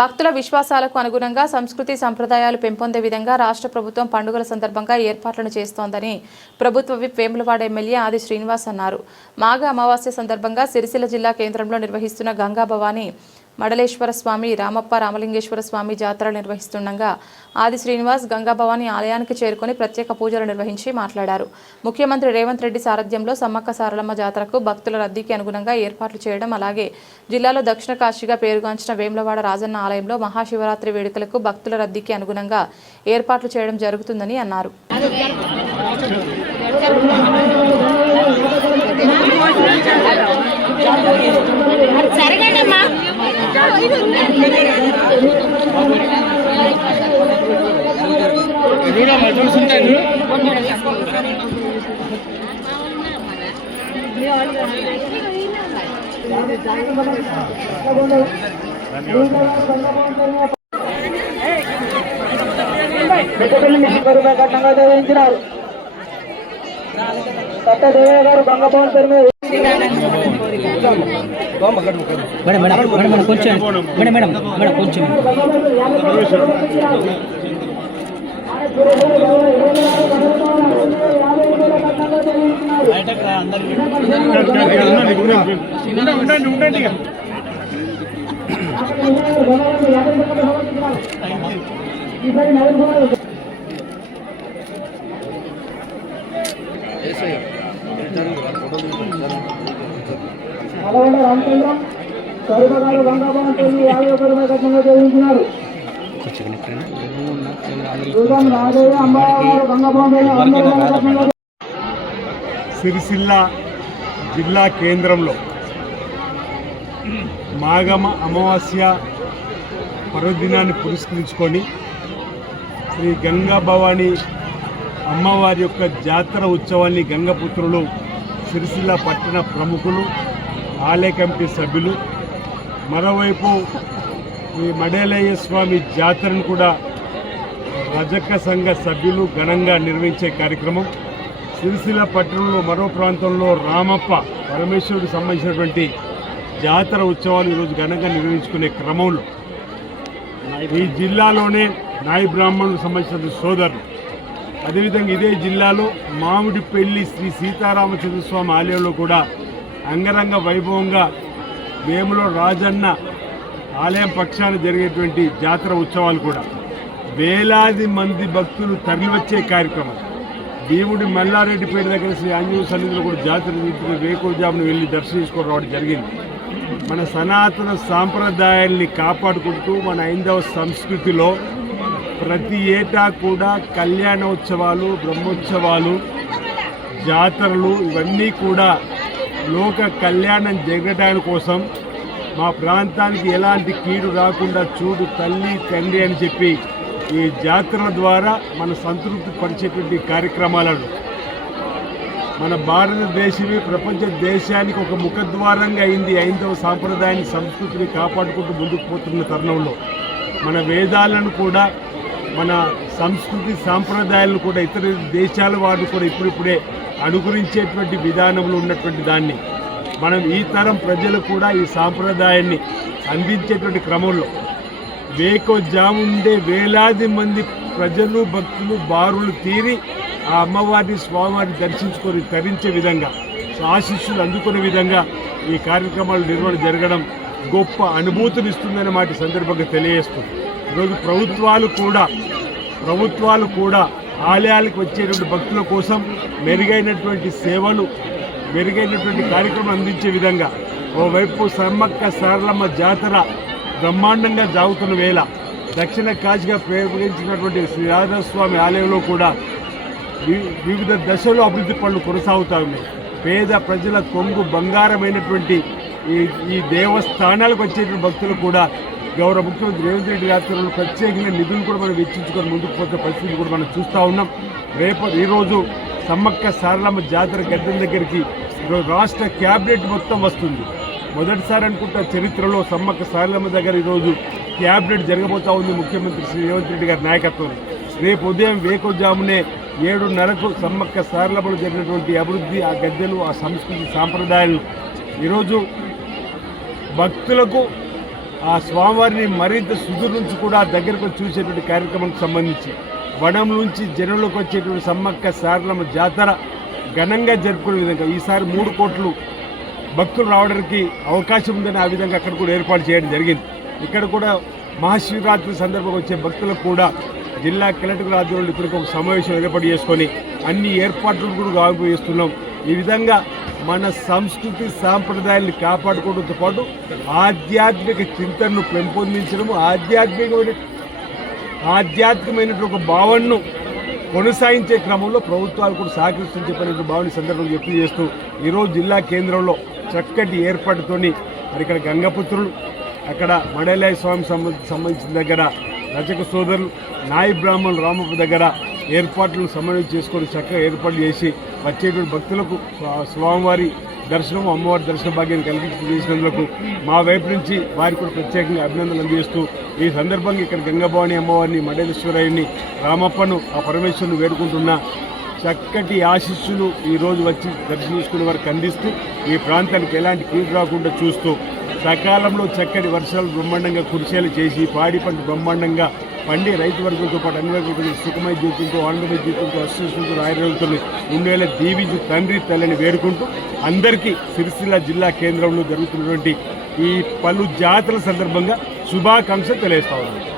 భక్తుల విశ్వాసాలకు అనుగుణంగా సంస్కృతి సంప్రదాయాలు పెంపొందే విధంగా రాష్ట్ర ప్రభుత్వం పండుగల సందర్భంగా ఏర్పాట్లను చేస్తోందని ప్రభుత్వ విప్ వేములవాడ ఎమ్మెల్యే ఆది శ్రీనివాస్ అన్నారు. మాఘ అమావాస్య సందర్భంగా సిరిసిల్ల జిల్లా కేంద్రంలో నిర్వహిస్తున్న గంగా భవానీ మడలేశ్వర స్వామి రామప్ప రామలింగేశ్వర స్వామి జాతర నిర్వహిస్తుండగా ఆది శ్రీనివాస్ గంగా భవానీ ఆలయానికి చేరుకొని ప్రత్యేక పూజలు నిర్వహించి మాట్లాడారు. ముఖ్యమంత్రి రేవంత్ రెడ్డి సారథ్యంలో సమ్మక్క సారలమ్మ జాతరకు భక్తుల రద్దీకి అనుగుణంగా ఏర్పాట్లు చేయడం, అలాగే జిల్లాలో దక్షిణ కాశీగా పేరుగాంచిన వేములవాడ రాజన్న ఆలయంలో మహాశివరాత్రి వేడుకలకు భక్తుల రద్దీకి అనుగుణంగా ఏర్పాట్లు చేయడం జరుగుతుందని అన్నారు. సిరిసిల్ల జిల్లా కేంద్రంలో మాఘమ అమావాస్య పర్వదినాన్ని పురస్కరించుకొని శ్రీ గంగా భవానీ అమ్మవారి యొక్క జాతర ఉత్సవాన్ని గంగపుత్రులు సిరిసిల్ల పట్టణ ప్రముఖులు ఆలయ కమిటీ సభ్యులు, మరోవైపు ఈ మడేలయ్య స్వామి జాతరను కూడా రజక సంఘ సభ్యులు ఘనంగా నిర్వహించే కార్యక్రమం. సిరిసిల్ల పట్టణంలో మరో ప్రాంతంలో రామప్ప పరమేశ్వరుడికి సంబంధించినటువంటి జాతర ఉత్సవాలు ఈరోజు ఘనంగా నిర్వహించుకునే క్రమంలో ఈ జిల్లాలోనే నాయి బ్రాహ్మణులకు సంబంధించిన సోదరులు, అదేవిధంగా ఇదే జిల్లాలో మామిడిపల్లి శ్రీ సీతారామచంద్ర స్వామి ఆలయంలో కూడా అంగరంగ వైభవంగా వేములో రాజన్న ఆలయం పక్షాన జరిగేటువంటి జాతర ఉత్సవాలు కూడా వేలాది మంది భక్తులు తరలివచ్చే కార్యక్రమం. భీముడి మల్లారెడ్డిపేట దగ్గర శ్రీ ఆంజనేయ సన్నిధిలో కూడా జాతర వేకువజామున వెళ్ళి దర్శించుకొని రావడం జరిగింది. మన సనాతన సాంప్రదాయాల్ని కాపాడుకుంటూ మన హైందవ సంస్కృతిలో ప్రతి ఏటా కూడా కళ్యాణోత్సవాలు, బ్రహ్మోత్సవాలు, జాతరలు ఇవన్నీ కూడా లోక కళ్యాణం జరగడానికి కోసం మా ప్రాంతానికి ఎలాంటి కీడు రాకుండా చూడు తల్లి తండ్రి అని చెప్పి ఈ జాతరల ద్వారా మన సంతృప్తి పరిచేటువంటి కార్యక్రమాలను మన భారతదేశమే ప్రపంచ దేశానికి ఒక ముఖద్వారంగా అయింది. హైందవ సాంప్రదాయాన్ని సంస్కృతిని కాపాడుకుంటూ ముందుకు పోతున్న తరుణంలో మన వేదాలను కూడా మన సంస్కృతి సాంప్రదాయాలను కూడా ఇతర దేశాల వారు కూడా ఇప్పుడిప్పుడే అనుకరించేటువంటి విధానంలో ఉన్నటువంటి దాన్ని మనం ఈ తరం ప్రజలు కూడా ఈ సాంప్రదాయాన్ని అందించేటువంటి క్రమంలో వేకోజాముండే వేలాది మంది ప్రజలు భక్తులు బారులు తీరి ఆ అమ్మవారిని స్వామివారిని దర్శించుకొని తరించే విధంగా ఆశీస్సులు అందుకునే విధంగా ఈ కార్యక్రమాలు నిర్వహణ జరగడం గొప్ప అనుభూతినిస్తుందనే మాట సందర్భంగా తెలియజేస్తుంది. ఈరోజు ప్రభుత్వాలు కూడా ఆలయాలకు వచ్చేటువంటి భక్తుల కోసం మెరుగైనటువంటి సేవలు, మెరుగైనటువంటి కార్యక్రమం అందించే విధంగా ఓవైపు సమ్మక్క సారలమ్మ జాతర బ్రహ్మాండంగా జాగుతున్న వేళ దక్షిణ కాశీగా ప్రేమించినటువంటి శ్రీ రాధాస్వామి ఆలయంలో కూడా వివిధ దశలో అభివృద్ధి పనులు కొనసాగుతా ఉన్నాయి. పేద ప్రజల కొంగు బంగారమైనటువంటి ఈ దేవస్థానాలకు వచ్చేటువంటి భక్తులు కూడా గౌరవ ముఖ్యమంత్రి రేవంత్ రెడ్డి యాత్రలో ప్రత్యేకంగా నిధులు కూడా మనం వెచ్చించుకొని ముందుకు పోతే పరిస్థితి కూడా మనం చూస్తూ ఉన్నాం. ఈరోజు సమ్మక్క సారలమ్మ జాతర గద్దెల దగ్గరికి రాష్ట్ర క్యాబినెట్ మొత్తం వస్తుంది. మొదటిసారి అనుకుంటా చరిత్రలో సమ్మక్క సారలమ్మ దగ్గర ఈరోజు క్యాబినెట్ జరగబోతా ఉంది ముఖ్యమంత్రి శ్రీ రేవంత్ రెడ్డి గారి నాయకత్వం. రేపు ఉదయం వేకోజామునే 7:30కు సమ్మక్క సారలమ్మలో జరిగినటువంటి అభివృద్ధి, ఆ గద్దెలు, ఆ సంస్కృతి సాంప్రదాయాలు ఈరోజు భక్తులకు ఆ స్వామివారిని మరింత సుదూరు నుంచి కూడా దగ్గరకు చూసేటువంటి కార్యక్రమానికి సంబంధించి వనం నుంచి జనంలోకి వచ్చేటువంటి సమ్మక్క సారలమ్మ జాతర ఘనంగా జరుపుకునే విధంగా ఈసారి 3 కోట్లు భక్తులు రావడానికి అవకాశం ఉందని ఆ విధంగా అక్కడ కూడా ఏర్పాటు చేయడం జరిగింది. ఇక్కడ కూడా మహాశివరాత్రి సందర్భంగా వచ్చే భక్తులకు కూడా జిల్లా కలెక్టర్ ఆధ్వర్యంలో ఇప్పటికి ఒక సమావేశం ఏర్పాటు చేసుకొని అన్ని ఏర్పాట్లు కూడా గావింపజేస్తున్నాం. ఈ విధంగా మన సంస్కృతి సాంప్రదాయాన్ని కాపాడుకోవడంతో పాటు ఆధ్యాత్మిక చింతనను పెంపొందించడము ఆధ్యాత్మికమైనటువంటి ఒక భావనను కొనసాగించే క్రమంలో ప్రభుత్వాలు కూడా సహకరిస్తూ చెప్పినటువంటి భావన సందర్భంగా వ్యక్తం చేస్తూ ఈరోజు జిల్లా కేంద్రంలో చక్కటి ఏర్పాటుతోని మరి ఇక్కడ గంగపుత్రులు, అక్కడ మడేలాయ స్వామి సంబంధించిన దగ్గర రచక సోదరులు, నాయి బ్రాహ్మణులు రామప్ప దగ్గర ఏర్పాట్లను సమన్వయం చేసుకొని చక్కగా ఏర్పాట్లు చేసి వచ్చేటువంటి భక్తులకు స్వామివారి దర్శనం, అమ్మవారి దర్శన భాగ్యాన్ని కలిగించేసినందుకు మా వైపు నుంచి వారికి కూడా ప్రత్యేకంగా అభినందనలు అందజేస్తూ ఈ సందర్భంగా ఇక్కడ గంగభవాని అమ్మవారిని, మడేశ్వరయ్యని, రామప్పను, ఆ పరమేశ్వరుని వేడుకుంటున్న చక్కటి ఆశీస్సులు ఈరోజు వచ్చి దర్శించుకునే వారికి అందిస్తూ ఈ ప్రాంతానికి ఎలాంటి కీడు రాకుండా చూస్తూ సకాలంలో చక్కటి వర్షాలు బ్రహ్మాండంగా కురిసేలు చేసి పాడి పంట బ్రహ్మాండంగా పండి రైతు వర్గంతో పాటు అన్ని వర్గాలతో సుఖమయ జీవితంతో ఆనందమయ జీవితంతో అస్తిత్వంతో ఆయుర్వేదంతో ఉండేలా దీవించి తండ్రి తల్లిని వేడుకుంటూ అందరికీ సిరిసిల్ల జిల్లా కేంద్రంలో జరుగుతున్నటువంటి ఈ పలు జాతరల సందర్భంగా శుభాకాంక్షలు తెలియజేస్తా ఉన్నాను.